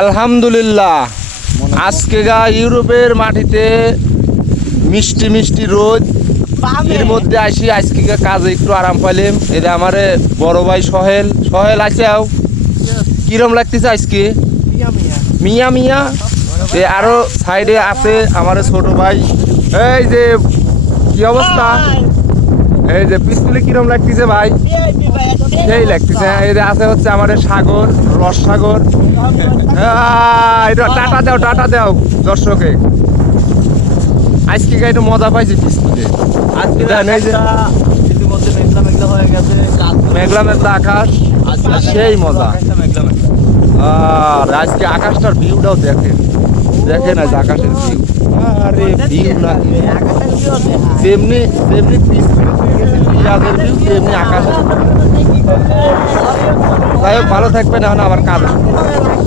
আলহামদুলিল্লাহ, আজকে ইউরোপের মাটিতে মিষ্টি মিষ্টি রোদ, এর মধ্যে আসি আজকে কাজে একটু আরাম পাইলাম। এটা আমার বড় ভাই সোহেল। সোহেল আছেও, কিরম লাগতেছে আজকে? মিয়া মিয়া। আরো সাইডে আছে আমার ছোট ভাই। এই যে কি অবস্থা, এই যে পিস্তলে কিরম লাগতেছে ভাই? সেই লাগতেছে। এই যে আছে হচ্ছে আমার সাগর, রস সাগর। টাটা দাও, টাটা দাও দর্শকে। আজকে একটু মজা পাইছি পিস্তলে। মেঘলা মেঘলা আকাশ, সেই মজা। আর আজকে আকাশটার ভিউটাও দেখেন, দেখেন আজ আকাশের ভিউ। আরে ভিউ না, তেমনি তেমনি পেঁয়াজের ভিউ, তেমনি আকাশের। যাই হোক, ভালো থাকবেন। এখন আবার কাজ।